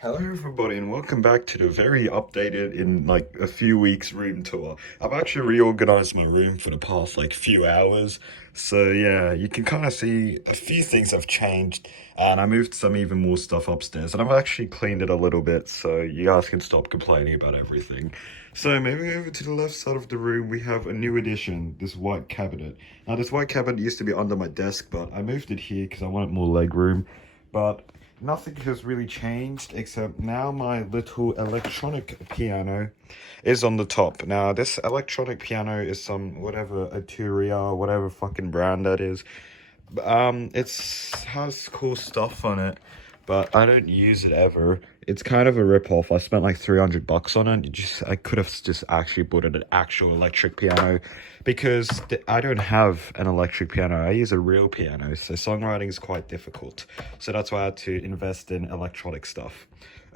Hello, everybody, and welcome back to the very updated in like a few weeks room tour. I've actually reorganized my room for the past like few hours, so yeah, you can kind of see a few things have changed, and I moved some even more stuff upstairs, and I've actually cleaned it a little bit, so you guys can stop complaining about everything. So moving over to the left side of the room, we have a new addition, this white cabinet. Now, this white cabinet used to be under my desk, but I moved it here because I wanted more leg room, but nothing has really changed except now my little electronic piano is on the top. Now, this electronic piano is some whatever Arturia, whatever fucking brand that is. It's has cool stuff on it, but I don't use it ever. It's kind of a rip-off. I spent like 300 bucks on it. I could have just actually bought an actual electric piano because I don't have an electric piano. I use a real piano, so songwriting is quite difficult. So that's why I had to invest in electronic stuff.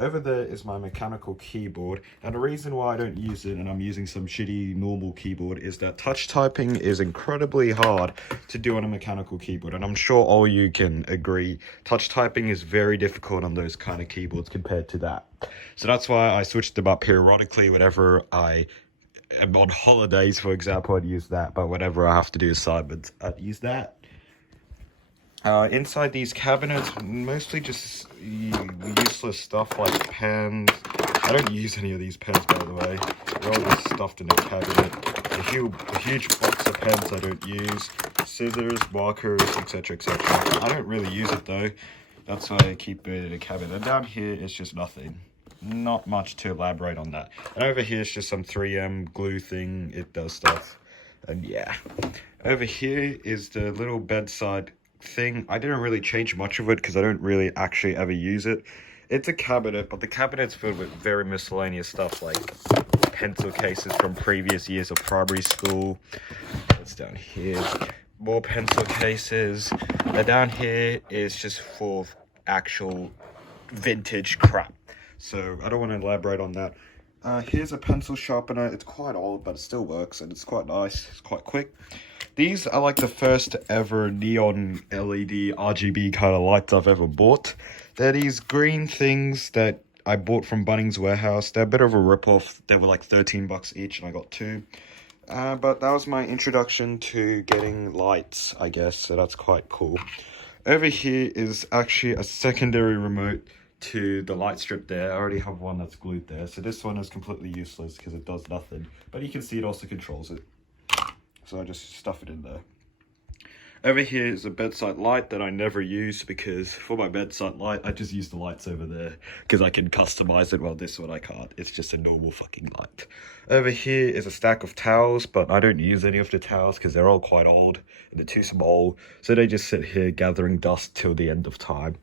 Over there is my mechanical keyboard, and the reason why I don't use it and I'm using some shitty normal keyboard is that touch typing is incredibly hard to do on a mechanical keyboard, and I'm sure all you can agree, touch typing is very difficult on those kind of keyboards compared to that. So that's why I switched them up periodically whenever I am on holidays, for example, I'd use that, but whenever I have to do assignments, I'd use that. Inside these cabinets, mostly just useless stuff like pens. I don't use any of these pens, by the way. They're all just stuffed in a cabinet. A huge box of pens I don't use. Scissors, markers, etc., etc. I don't really use it, though. That's why I keep it in a cabinet. And down here, it's just nothing. Not much to elaborate on that. And over here, it's just some 3M glue thing. It does stuff. And yeah. Over here is the little bedside thing. I didn't really change much of it because I don't really actually ever use it. It's a cabinet, but the cabinet's filled with very miscellaneous stuff like pencil cases from previous years of primary school. That's down here. More pencil cases. And down here is just full of actual vintage crap. So I don't want to elaborate on that. Here's a pencil sharpener. It's quite old, but it still works, and it's quite nice. It's quite quick. These are like the first ever neon LED RGB kind of lights I've ever bought. They're these green things that I bought from Bunnings Warehouse. They're a bit of a rip-off. They were like 13 bucks each, and I got two. But that was my introduction to getting lights, I guess, so that's quite cool. Over here is actually a secondary remote to the light strip there. I already have one that's glued there, so this one is completely useless because it does nothing. But you can see it also controls it. So I just stuff it in there. Over here is a bedside light that I never use because for my bedside light, I just use the lights over there because I can customize it. Well, this one I can't. It's just a normal fucking light. Over here is a stack of towels, but I don't use any of the towels because they're all quite old and they're too small. So they just sit here gathering dust till the end of time.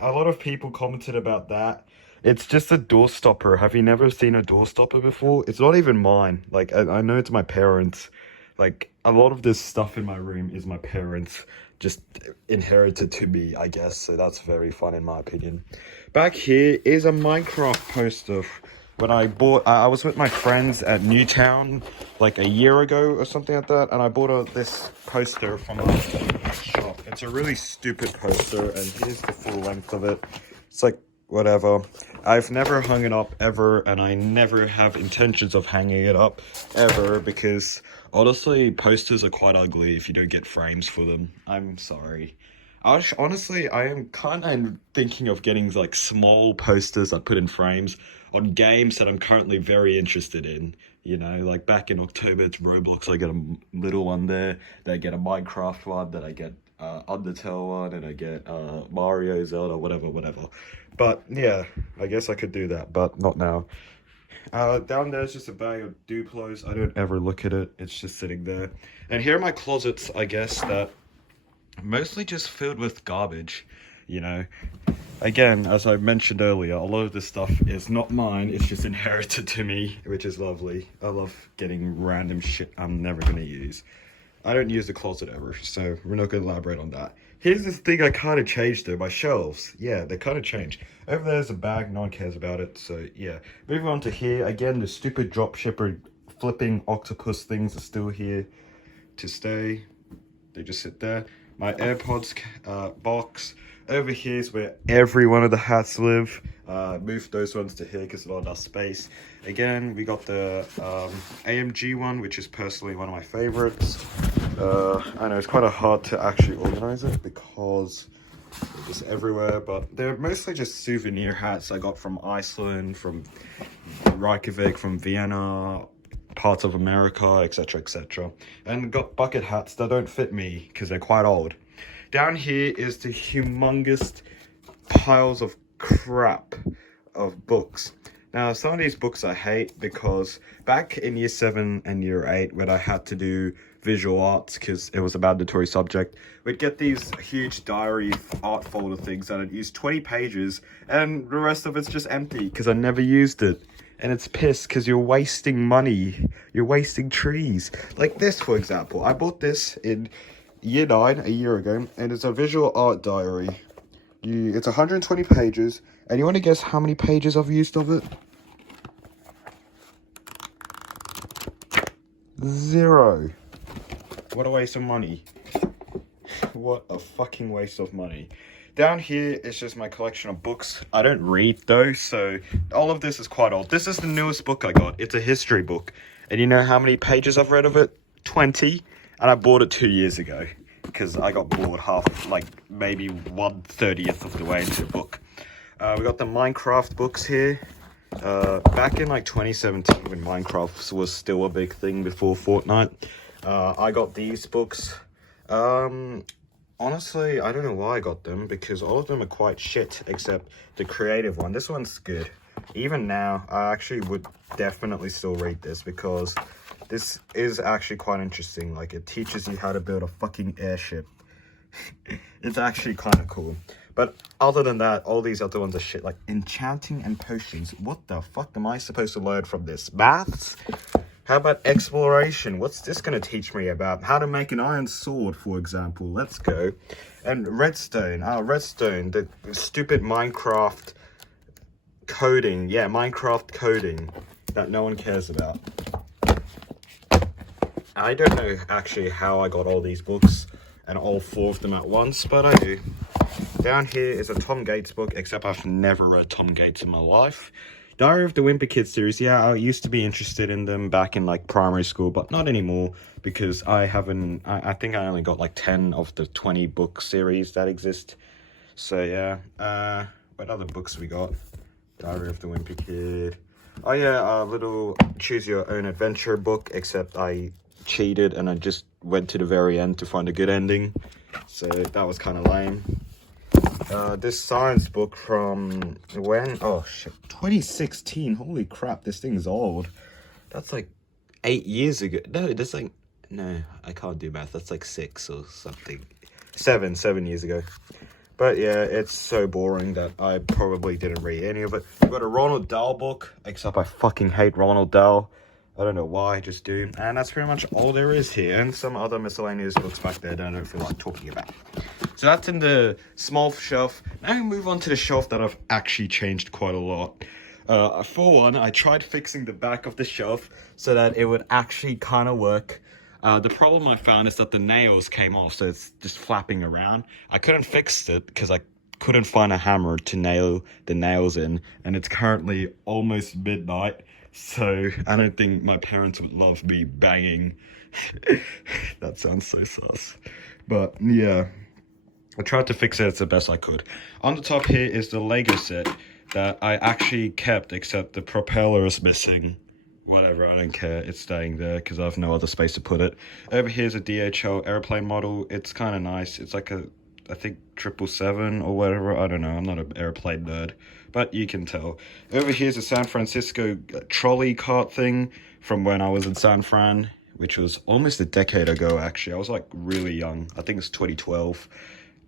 A lot of people commented about that. It's just a door stopper. Have you never seen a door stopper before? It's not even mine. Like, I know it's my parents'. Like, a lot of this stuff in my room is my parents just inherited to me, I guess. So that's very fun in my opinion. Back here is a Minecraft poster. When I was with my friends at Newtown like a year ago or something like that, and I bought this poster from a shop. It's a really stupid poster, and here's the full length of it. It's like whatever. I've never hung it up ever, and I never have intentions of hanging it up ever because honestly, posters are quite ugly if you don't get frames for them. I'm sorry. Honestly, I am kind of thinking of getting like small posters I put in frames on games that I'm currently very interested in. You know, like back in October, it's Roblox. I get a little one there. Then I get a Minecraft one. Then I get Undertale one, and I get Mario, Zelda, whatever. But yeah, I guess I could do that, but not now. Down there's just a bag of Duplos. I don't ever look at it. It's just sitting there. And here are my closets, I guess, that mostly just filled with garbage, you know. Again, as I mentioned earlier, a lot of this stuff is not mine. It's just inherited to me, which is lovely. I love getting random shit I'm never going to use. I don't use the closet ever, so we're not going to elaborate on that. Here's this thing I kind of changed though, my shelves. Yeah, they kind of changed. Over there's a bag, no one cares about it, so yeah. Moving on to here, again, the stupid drop shipper flipping octopus things are still here to stay. They just sit there. My AirPods box. Over here is where every one of the hats live. Moved those ones to here because not enough space. Again, we got the AMG one, which is personally one of my favorites. I know it's quite hard to actually organize it because they're just everywhere, but they're mostly just souvenir hats I got from Iceland, from Reykjavik, from Vienna, parts of America, etc, etc. And got bucket hats that don't fit me because they're quite old. Down here is the humongous piles of crap of books. Now, some of these books I hate because back in year 7 and year 8, when I had to do visual arts because it was a mandatory subject, we'd get these huge diary art folder things and I'd use 20 pages and the rest of it's just empty because I never used it. And it's piss because you're wasting money. You're wasting trees. Like this, for example. I bought this in year 9, a year ago, and it's a visual art diary. It's 120 pages, and you want to guess how many pages I've used of it? 0. What a waste of money. What a fucking waste of money. Down here is just my collection of books. I don't read though, so all of this is quite old. This is the newest book I got. It's a history book. And you know how many pages I've read of it? 20. And I bought it 2 years ago because I got bored maybe 1/30th of the way into the book. We got the Minecraft books here. Back in like 2017 when Minecraft was still a big thing before Fortnite, I got these books. Honestly, I don't know why I got them because all of them are quite shit except the creative one. This one's good. Even now, I actually would definitely still read this because this is actually quite interesting. Like, it teaches you how to build a fucking airship. It's actually kind of cool. But other than that, all these other ones are shit. Like, enchanting and potions. What the fuck am I supposed to learn from this? Maths? How about exploration? What's this going to teach me about? How to make an iron sword, for example. Let's go. And redstone. Redstone. The stupid Minecraft coding. Yeah, Minecraft coding that no one cares about. I don't know actually how I got all these books and all 4 of them at once, but I do. Down here is a Tom Gates book, except I've never read Tom Gates in my life. Diary of the Wimpy Kid series, yeah, I used to be interested in them back in like primary school, but not anymore because I think I only got like 10 of the 20 book series that exist. So yeah, what other books we got? Diary of the Wimpy Kid. Oh yeah, a little choose your own adventure book, except I cheated and I just went to the very end to find a good ending. So that was kind of lame. This science book from when? Oh shit, 2016. Holy crap, this thing is old. That's like 8 years ago. No, I can't do math. That's like 6 or something. 7 years ago. But yeah, it's so boring that I probably didn't read any of it. We've got a Ronald Dahl book, except I fucking hate Ronald Dahl. I don't know why, I just do. And that's pretty much all there is here. And some other miscellaneous books back there that I don't feel like talking about. So that's in the small shelf. Now we move on to the shelf that I've actually changed quite a lot. For one, I tried fixing the back of the shelf so that it would actually kind of work. The problem I found is that the nails came off, so it's just flapping around. I couldn't fix it because I couldn't find a hammer to nail the nails in. And it's currently almost midnight. So I don't think my parents would love me banging. That sounds so sus. But yeah, I tried to fix it as the best I could. On the top here is the Lego set that I actually kept, except the propeller is missing. Whatever, I don't care. It's staying there because I have no other space to put it. Over here is a DHL airplane model. It's kind of nice. It's like I think 777 or whatever. I don't know. I'm not an airplane nerd, but you can tell. Over here's a San Francisco trolley cart thing from when I was in San Fran, which was almost a decade ago, actually. I was like really young. I think it's 2012.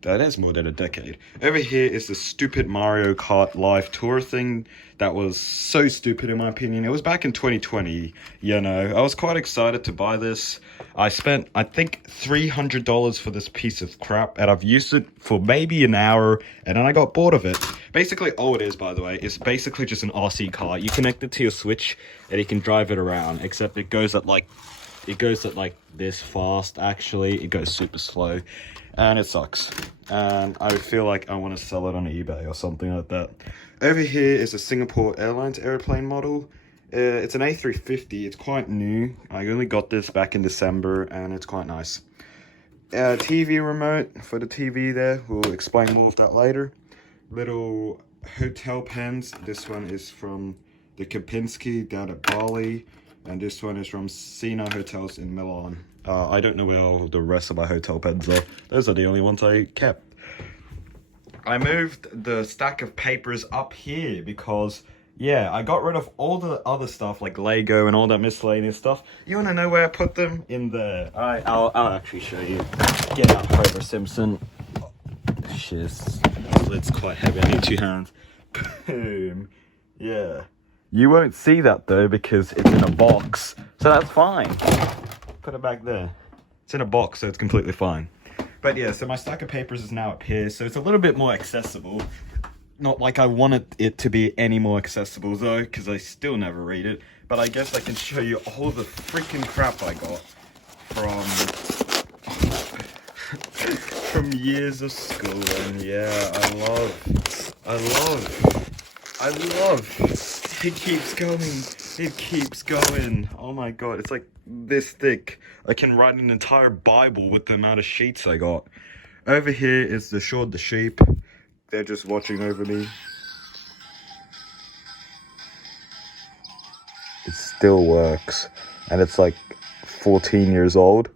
That is more than a decade. Over here is the stupid Mario Kart live tour thing that was so stupid in my opinion. It was back in 2020, you know. I was quite excited to buy this. I spent, I think, $300 for this piece of crap, and I've used it for maybe an hour, and then I got bored of it. Basically, all it is, by the way, is basically just an RC car. You connect it to your Switch, and you can drive it around, except it goes at like this fast, actually. It goes super slow. and it sucks. And I feel like I want to sell it on eBay or something like that. Over here is a Singapore Airlines airplane model. It's an A350. It's quite new. I only got this back in December, and it's quite nice. TV remote for the TV there. We'll explain more of that later. Little hotel pens. This one is from the Kempinski down at Bali, and this one is from Sina Hotels in Milan. I don't know where all the rest of my hotel pens are. Those are the only ones I kept. I moved the stack of papers up here because, yeah, I got rid of all the other stuff like Lego and all that miscellaneous stuff. You want to know where I put them? In there. I'll actually show you. Get out, Homer Simpson. Shiz. It's quite heavy. I need 2 hands. Boom. Yeah. You won't see that though because it's in a box. So that's fine. Put it back there. It's in a box, so it's completely fine. But yeah, so my stack of papers is now up here, so it's a little bit more accessible. Not like I wanted it to be any more accessible though, because I still never read it. But I guess I can show you all the freaking crap I got from years of school. And yeah, I love. It keeps going. It keeps going. Oh my god, it's like this thick. I can write an entire Bible with the amount of sheets I got. Over here is the Shaun the Sheep. They're just watching over me. It still works. And it's like 14 years old.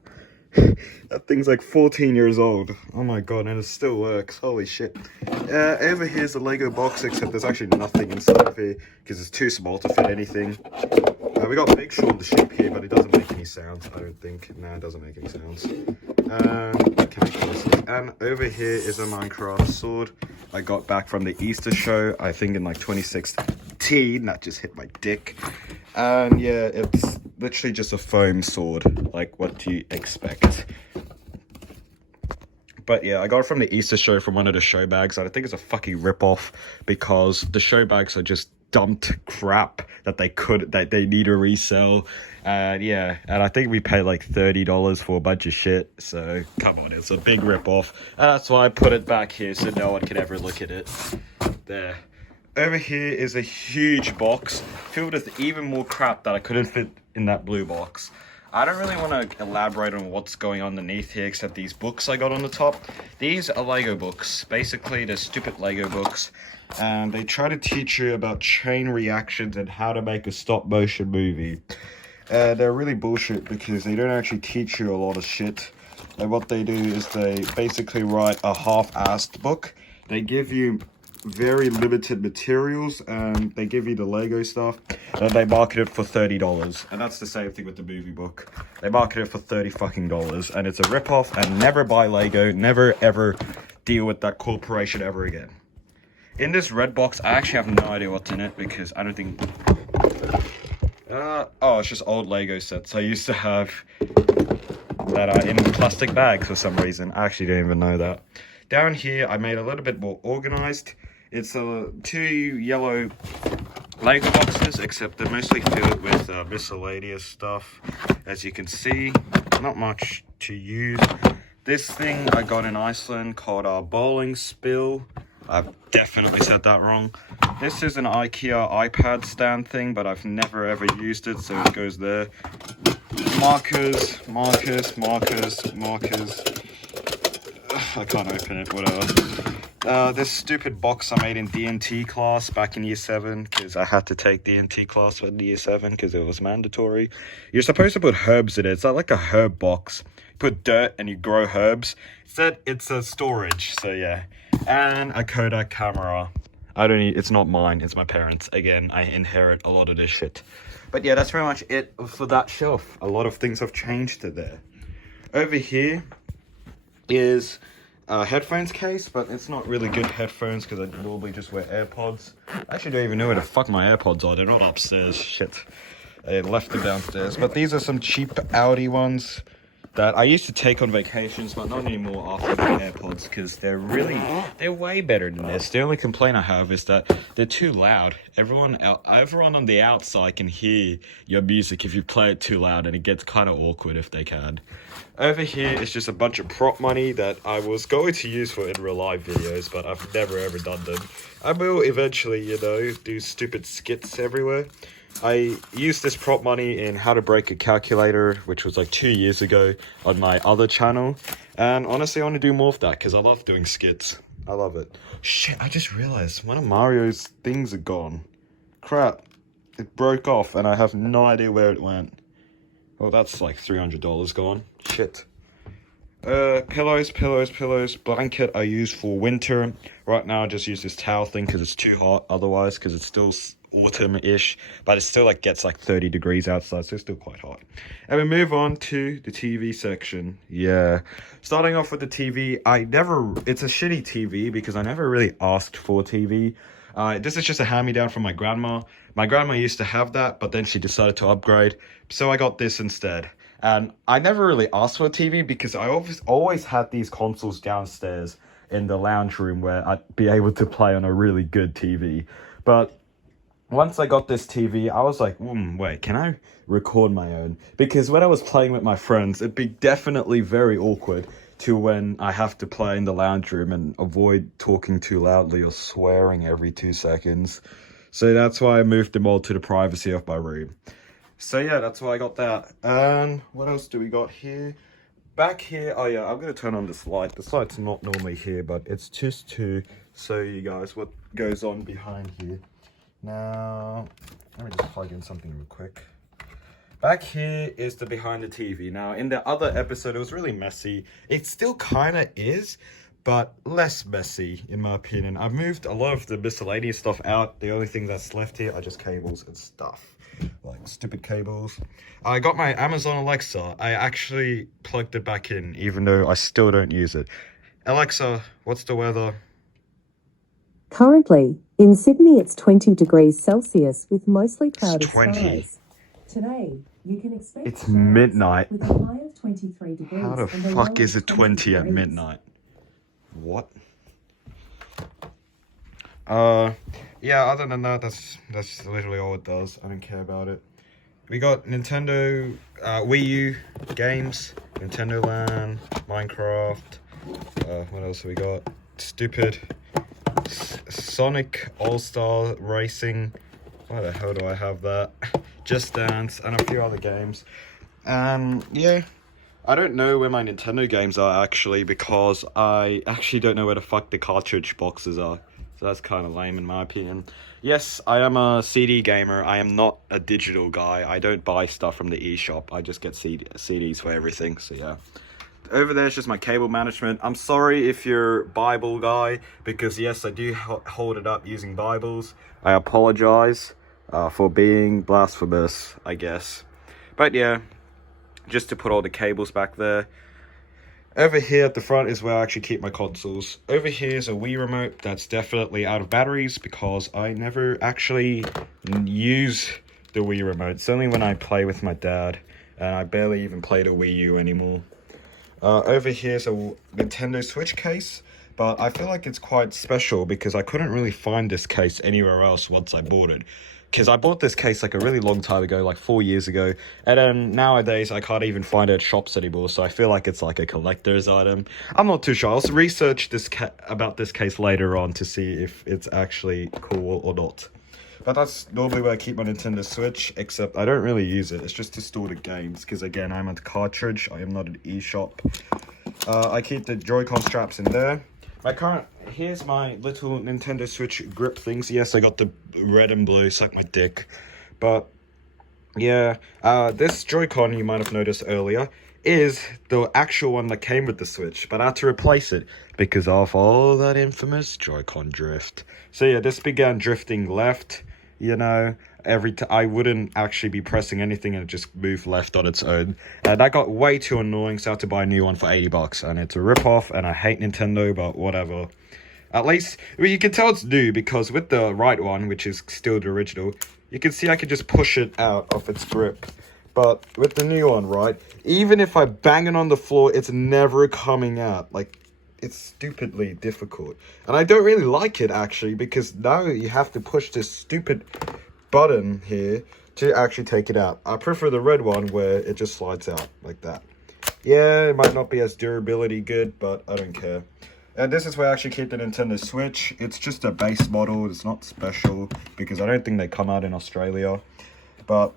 That thing's like 14 years old. Oh my god, and it still works. Holy shit. Over here's the Lego box, except there's actually nothing inside of here because it's too small to fit anything. We got Big Shaun the Sheep here, but it doesn't make any sounds, I don't think. Nah, it doesn't make any sounds. And over here is a Minecraft sword I got back from the Easter show, I think in like 2016. That just hit my dick. And yeah, it's literally just a foam sword. Like, what do you expect? But yeah, I got it from the Easter show from one of the show bags, and I think it's a fucking rip-off because the show bags are just dumped crap that they need to resell. And yeah, and I think we paid like $30 for a bunch of shit, so come on, it's a big rip-off. And that's why I put it back here so no one can ever look at it. There. Over here is a huge box filled with even more crap that I couldn't fit in that blue box. I don't really want to elaborate on what's going on underneath here except these books I got on the top. These are Lego books. Basically, they're stupid Lego books. And they try to teach you about chain reactions and how to make a stop-motion movie. They're really bullshit because they don't actually teach you a lot of shit. And what they do is they basically write a half-assed book. They give you very limited materials, and they give you the Lego stuff, and they market it for $30. And that's the same thing with the movie book. They market it for $30 fucking dollars, and it's a rip-off. And never buy Lego. Never ever deal with that corporation ever again. In this red box, I actually have no idea what's in it because I don't think. Oh, it's just old Lego sets I used to have that are in plastic bags for some reason. I actually don't even know that. Down here, I made a little bit more organized. It's 2 yellow Lego boxes, except they're mostly filled with miscellaneous stuff. As you can see, not much to use. This thing I got in Iceland called our bowling spill. I've definitely said that wrong. This is an IKEA iPad stand thing, but I've never ever used it, so it goes there. Markers. I can't open it, whatever. This stupid box I made in D&T class back in year 7, because I had to take D&T class in year 7 because it was mandatory. You're supposed to put herbs in it. It's like a herb box. You put dirt and you grow herbs. Instead, it's a storage, so yeah. And a Kodak camera. It's not mine, it's my parents'. Again, I inherit a lot of this shit. But yeah, that's pretty much it for that shelf. A lot of things have changed to there. Over here is a headphones case, but it's not really good headphones because I normally just wear AirPods. I actually don't even know where the fuck my AirPods are. They're not upstairs. Shit. I left them downstairs. But these are some cheap Audi ones. that I used to take on vacations, but not anymore after the AirPods, because they're way better than this. The only complaint I have is that they're too loud. Everyone on the outside can hear your music if you play it too loud, and it gets kind of awkward if they can. Over here is just a bunch of prop money that I was going to use for in real life videos, but I've never ever done them. I will eventually, you know, do stupid skits everywhere. I used this prop money in How to Break a Calculator, which was like 2 years ago on my other channel. And honestly, I want to do more of that because I love doing skits. I love it. Shit, I just realized one of Mario's things are gone. Crap. It broke off and I have no idea where it went. Well, that's like $300 gone. Shit. Pillows. Blanket I use for winter. Right now I just use this towel thing because it's too hot otherwise, because it's still autumn-ish, but it still like gets like 30 degrees outside, so it's still quite hot. And we move on to the TV section. Yeah, starting off with the TV, it's a shitty TV because I never really asked for a TV. This is just a hand-me-down from my grandma. My grandma used to have that, but then she decided to upgrade, so I got this instead. And I never really asked for a TV because I always had these consoles downstairs in the lounge room where I'd be able to play on a really good TV. But once I got this TV, I was like, wait, can I record my own? Because when I was playing with my friends, it'd be definitely very awkward to when I have to play in the lounge room and avoid talking too loudly or swearing every 2 seconds. So that's why I moved them all to the privacy of my room. So yeah, that's why I got that. And what else do we got here? Back here, oh yeah, I'm going to turn on this light. This light's not normally here, but it's just to show you guys what goes on behind here. Now, let me just plug in something real quick. Back here is the behind the TV. Now, in the other episode, it was really messy. It still kind of is, but less messy, in my opinion. I've moved a lot of the miscellaneous stuff out. The only thing that's left here are just cables and stuff. Like stupid cables. I got my Amazon Alexa. I actually plugged it back in, even though I still don't use it. Alexa, what's the weather? Currently, in Sydney it's 20 degrees Celsius with mostly cloudy skies. Today, you can expect it's midnight. With a high of 23 degrees. How the fuck is it 20 at midnight? What? Yeah, other than that, that's literally all it does. I don't care about it. We got Nintendo, Wii U games, Nintendo Land, Minecraft. What else have we got? Stupid Sonic All-Star Racing. Why the hell do I have that? Just Dance and a few other games. Yeah, I don't know where my Nintendo games are actually, because I actually don't know where the fuck the cartridge boxes are. So that's kind of lame in my opinion. Yes, I am a CD gamer. I am not a digital guy. I don't buy stuff from the eShop. I just get CDs for everything, so yeah. Over there is just my cable management. I'm sorry if you're Bible guy, because yes, I do hold it up using Bibles. I apologize for being blasphemous, I guess. But yeah, just to put all the cables back there. Over here at the front is where I actually keep my consoles. Over here is a Wii remote that's definitely out of batteries because I never actually use the Wii remote. It's only when I play with my dad, and I barely even play the Wii U anymore. Over here is a Nintendo Switch case, but I feel like it's quite special because I couldn't really find this case anywhere else once I bought it. Because I bought this case like a really long time ago, like 4 years ago, and then nowadays I can't even find it at shops anymore, so I feel like it's like a collector's item. I'm not too sure. I'll research about this case later on to see if it's actually cool or not. But that's normally where I keep my Nintendo Switch, except I don't really use it. It's just to store the games, because again, I'm a cartridge. I am not an eShop. I keep the Joy-Con straps in there. Here's my little Nintendo Switch grip things. Yes, I got the red and blue, suck my dick. But, yeah, this Joy-Con, you might have noticed earlier, is the actual one that came with the Switch, but I had to replace it because of all that infamous Joy-Con drift. So yeah, this began drifting left, you know, I wouldn't actually be pressing anything and it just moved left on its own. And that got way too annoying, so I had to buy a new one for $80. And it's a rip-off, and I hate Nintendo, but whatever. At least, you can tell it's new because with the right one, which is still the original, you can see I can just push it out of its grip. But with the new one, right, even if I bang it on the floor, it's never coming out. Like, it's stupidly difficult. And I don't really like it, actually, because now you have to push this stupid button here to actually take it out. I prefer the red one where it just slides out like that. Yeah, it might not be as durability good, but I don't care. And this is where I actually keep the Nintendo Switch. It's just a base model. It's not special because I don't think they come out in Australia. But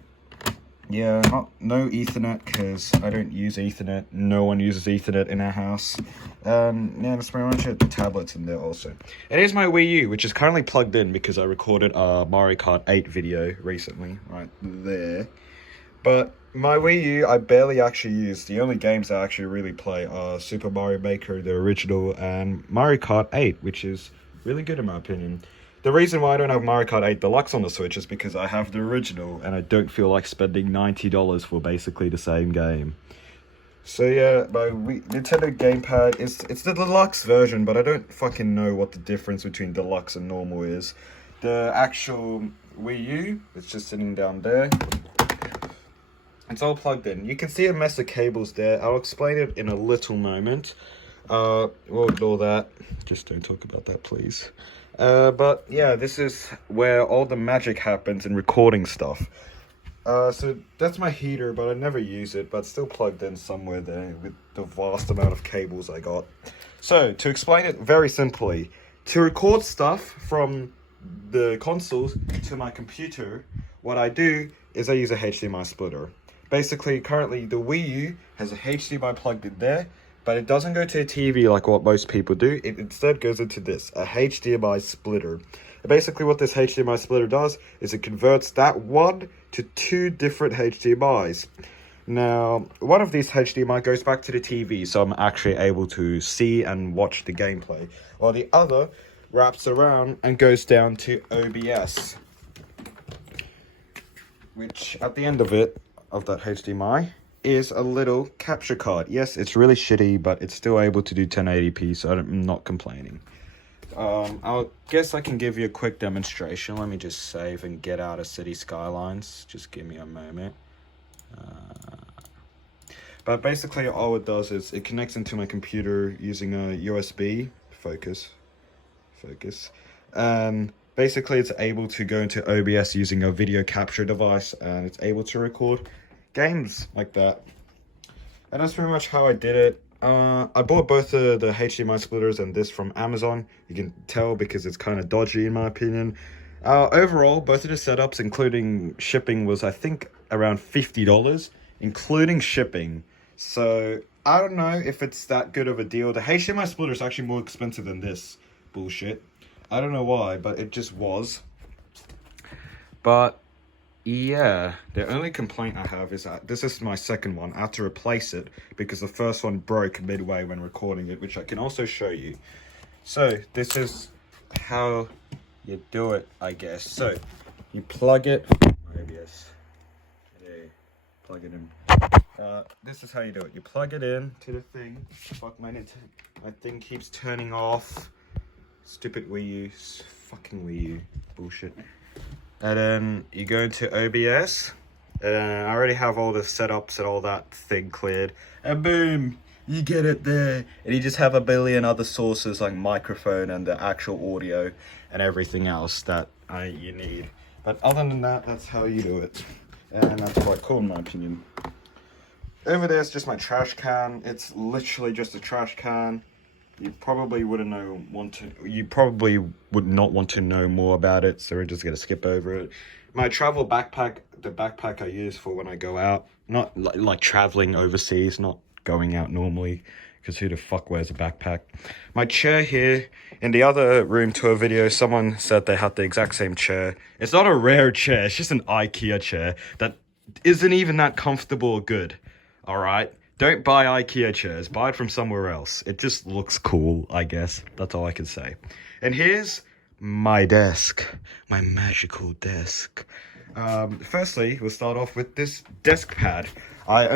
yeah, no Ethernet because I don't use Ethernet. No one uses Ethernet in our house. Yeah, that's pretty much it. The tablet's in there also. And here's my Wii U, which is currently plugged in because I recorded a Mario Kart 8 video recently, right there. But my Wii U, I barely actually use. The only games I actually really play are Super Mario Maker, the original, and Mario Kart 8, which is really good in my opinion. The reason why I don't have Mario Kart 8 Deluxe on the Switch is because I have the original, and I don't feel like spending $90 for basically the same game. So yeah, my Nintendo gamepad it's the deluxe version, but I don't fucking know what the difference between deluxe and normal is. The actual Wii U, it's just sitting down there. It's all plugged in. You can see a mess of cables there. I'll explain it in a little moment. We'll ignore that. Just don't talk about that, please. But yeah, this is where all the magic happens in recording stuff. So that's my heater, but I never use it, but still plugged in somewhere there with the vast amount of cables I got. So, to explain it very simply, to record stuff from the consoles to my computer, what I do is I use a HDMI splitter. Basically, currently, the Wii U has a HDMI plugged in there, but it doesn't go to a TV like what most people do. It instead goes into this, a HDMI splitter. And basically, what this HDMI splitter does is it converts that one to two different HDMIs. Now, one of these HDMI goes back to the TV, so I'm actually able to see and watch the gameplay, while the other wraps around and goes down to OBS, which at the end of it, of that HDMI, is a little capture card. Yes, it's really shitty, but it's still able to do 1080p, so I'm not complaining. I guess I can give you a quick demonstration. Let me just save and get out of City Skylines. Just give me a moment. But basically all it does is it connects into my computer using a USB focus. And basically it's able to go into OBS using a video capture device, and it's able to record games like that. And that's pretty much how I did it. I bought both the HDMI splitters and this from Amazon. You can tell because it's kind of dodgy in my opinion. Overall, both of the setups, including shipping, was I think around $50, including shipping. So I don't know if it's that good of a deal. The HDMI splitter is actually more expensive than this bullshit. I don't know why, but it just was. But yeah, the only complaint I have is that this is my second one. I had to replace it because the first one broke midway when recording it, which I can also show you. So this is how you do it, I guess. So you plug it. OBS. Yeah, plug it in. This is how you do it. You plug it in to the thing. Fuck, my thing keeps turning off. Stupid Wii U. Fucking Wii U. Bullshit. And then you go into OBS. And I already have all the setups and all that thing cleared. And boom! You get it there. And you just have a billion other sources like microphone and the actual audio and everything else that you need. But other than that, that's how you do it. And that's quite cool in my opinion. Over there is just my trash can. It's literally just a trash can. You probably would not want to know more about it, so we're just gonna skip over it. My travel backpack, the backpack I use for when I go out, not like traveling overseas, not going out normally, because who the fuck wears a backpack? My chair here, in the other room tour video, someone said they had the exact same chair. It's not a rare chair, it's just an IKEA chair that isn't even that comfortable or good, alright? Don't buy IKEA chairs, buy it from somewhere else. It just looks cool, I guess. That's all I can say. And here's my desk, my magical desk. Firstly, we'll start off with this desk pad. I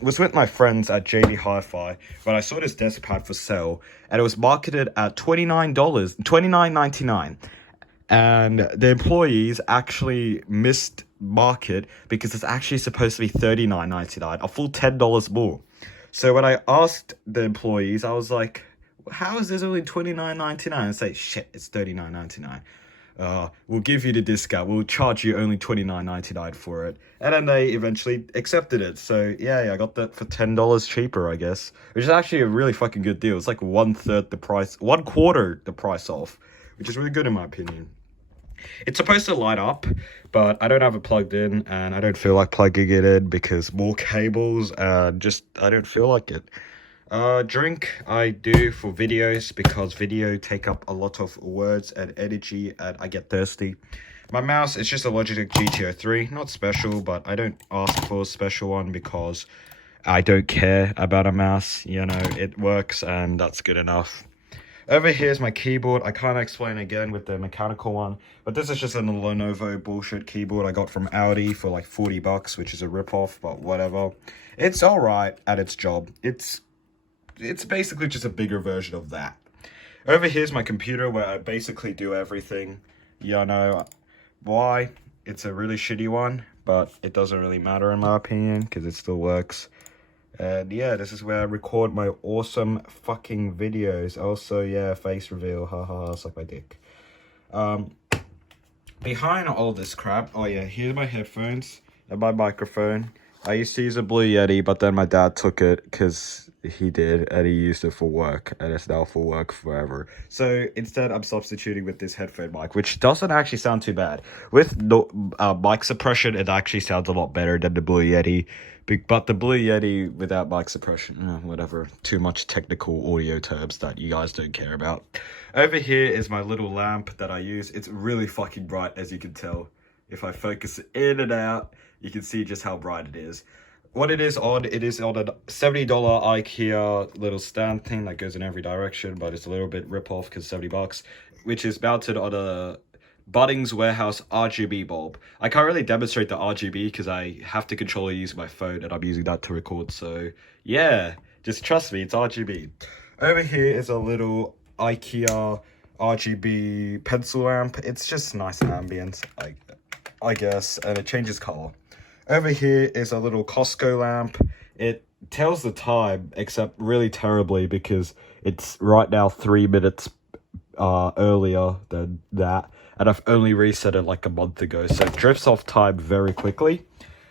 was with my friends at JD Hi-Fi when I saw this desk pad for sale, and it was marketed at $29.99. and the employees actually missed market because it's actually supposed to be $39.99, a full $10 more. So when I asked the employees, I was like, how is this only $29.99? It's like, shit, it's $39.99. We'll give you the discount. We'll charge you only $29.99 for it. And then they eventually accepted it. So yeah, I got that for $10 cheaper, I guess. Which is actually a really fucking good deal. It's like 1/3 the price, 1/4 the price off, which is really good in my opinion. It's supposed to light up, but I don't have it plugged in, and I don't feel like plugging it in because more cables, and just, I don't feel like it. Drink I do for videos because video take up a lot of words and energy, and I get thirsty. My mouse is just a Logitech GTO 3, not special, but I don't ask for a special one because I don't care about a mouse, you know, it works and that's good enough. Over here is my keyboard. I can't explain again with the mechanical one, but this is just a Lenovo bullshit keyboard I got from Audi for like $40, which is a ripoff, but whatever. It's alright at its job. It's basically just a bigger version of that. Over here's my computer where I basically do everything. You know why? It's a really shitty one, but it doesn't really matter in my opinion because it still works. And yeah, this is where I record my awesome fucking videos. Also, yeah, face reveal, haha, suck my dick. Behind all this crap, oh yeah, here's my headphones and my microphone. I used to use a Blue Yeti, but then my dad took it because he did, and he used it for work, and it's now for work forever. So instead, I'm substituting with this headphone mic, which doesn't actually sound too bad. With no mic suppression, it actually sounds a lot better than the Blue Yeti. But the Blue Yeti without mic suppression, whatever, too much technical audio terms that you guys don't care about. Over here is my little lamp that I use. It's really fucking bright, as you can tell. If I focus in and out, you can see just how bright it is. What it is on a $70 IKEA little stand thing that goes in every direction, but it's a little bit rip-off because $70, which is mounted on a Bunnings Warehouse RGB bulb. I can't really demonstrate the RGB because I have to control it using my phone, and I'm using that to record, so yeah, just trust me, it's RGB. Over here is a little IKEA RGB pencil lamp. It's just nice ambience, I guess, and it changes color. Over here is a little Costco lamp. It tells the time, except really terribly because it's right now 3 minutes earlier than that, and I've only reset it like a month ago, so it drifts off time very quickly.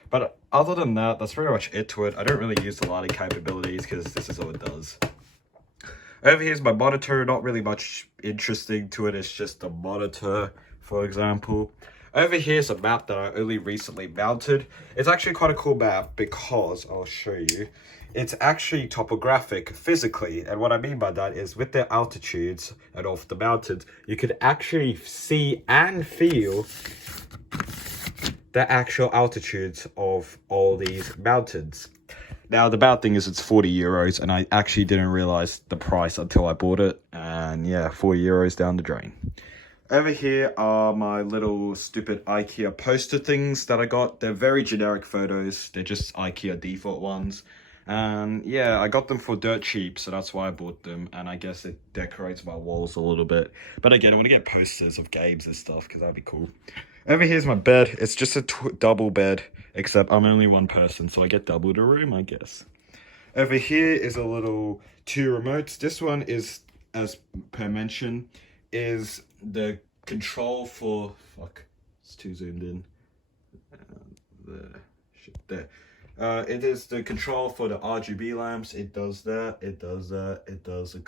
But other than that, that's pretty much it to it. I don't really use the lighting capabilities because this is all it does. Over here's my monitor. Not really much interesting to it. It's just a monitor, for example. Over here's a map that I only recently mounted. It's actually quite a cool map because, I'll show you, it's actually topographic physically. And what I mean by that is with the altitudes and off the mountains, you can actually see and feel the actual altitudes of all these mountains. Now, the bad thing is it's 40 euros, and I actually didn't realize the price until I bought it. And yeah, 40 euros down the drain. Over here are my little stupid IKEA poster things that I got. They're very generic photos. They're just IKEA default ones. And yeah, I got them for dirt cheap, so that's why I bought them. And I guess it decorates my walls a little bit. But again, I want to get posters of games and stuff because that'd be cool. Over here's my bed. It's just a double bed, except I'm only one person, so I get double the room, I guess. Over here is a little 2 remotes. This one is, as per mention, is the control for, fuck, it's too zoomed in. There. It is the control for the RGB lamps. It does that, it does that, it does a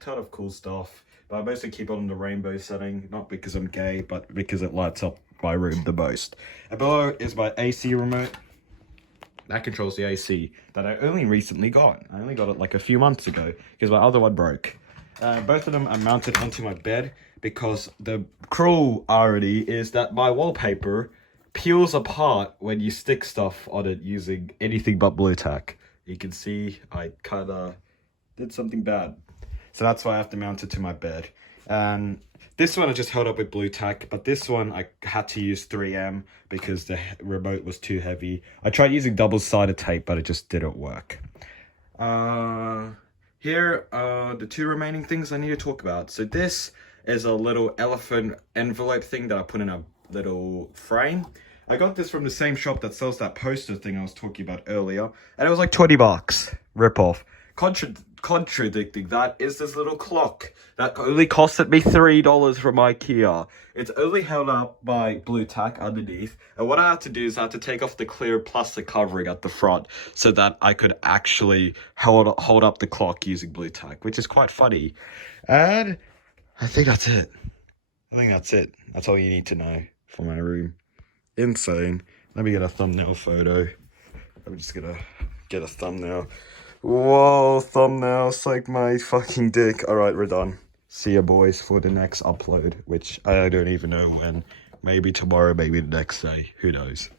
ton of cool stuff. But I mostly keep it on the rainbow setting, not because I'm gay, but because it lights up my room the most. And below is my AC remote. That controls the AC that I only recently got. I only got it like a few months ago because my other one broke. Both of them are mounted onto my bed because the cruel irony is that my wallpaper peels apart when you stick stuff on it using anything but Blu Tack. You can see I kind of did something bad. So that's why I have to mount it to my bed. And this one I just held up with Blu Tack, but this one I had to use 3M because the remote was too heavy. I tried using double-sided tape, but it just didn't work. Here are the 2 remaining things I need to talk about. So this is a little elephant envelope thing that I put in a little frame. I got this from the same shop that sells that poster thing I was talking about earlier, and it was like 20 bucks. Rip off. Contradicting that is this little clock that only costed me $3 from IKEA. It's only held up by blue tack underneath, and what I had to do is I had to take off the clear plastic covering at the front so that I could actually hold up the clock using blue tack, which is quite funny. And I think that's it. That's all you need to know for my room. Insane. Let me get a thumbnail photo. I'm just gonna get a thumbnail. Whoa, thumbnails like my fucking dick. Alright, we're done. See ya, boys, for the next upload, which I don't even know when. Maybe tomorrow, maybe the next day. Who knows?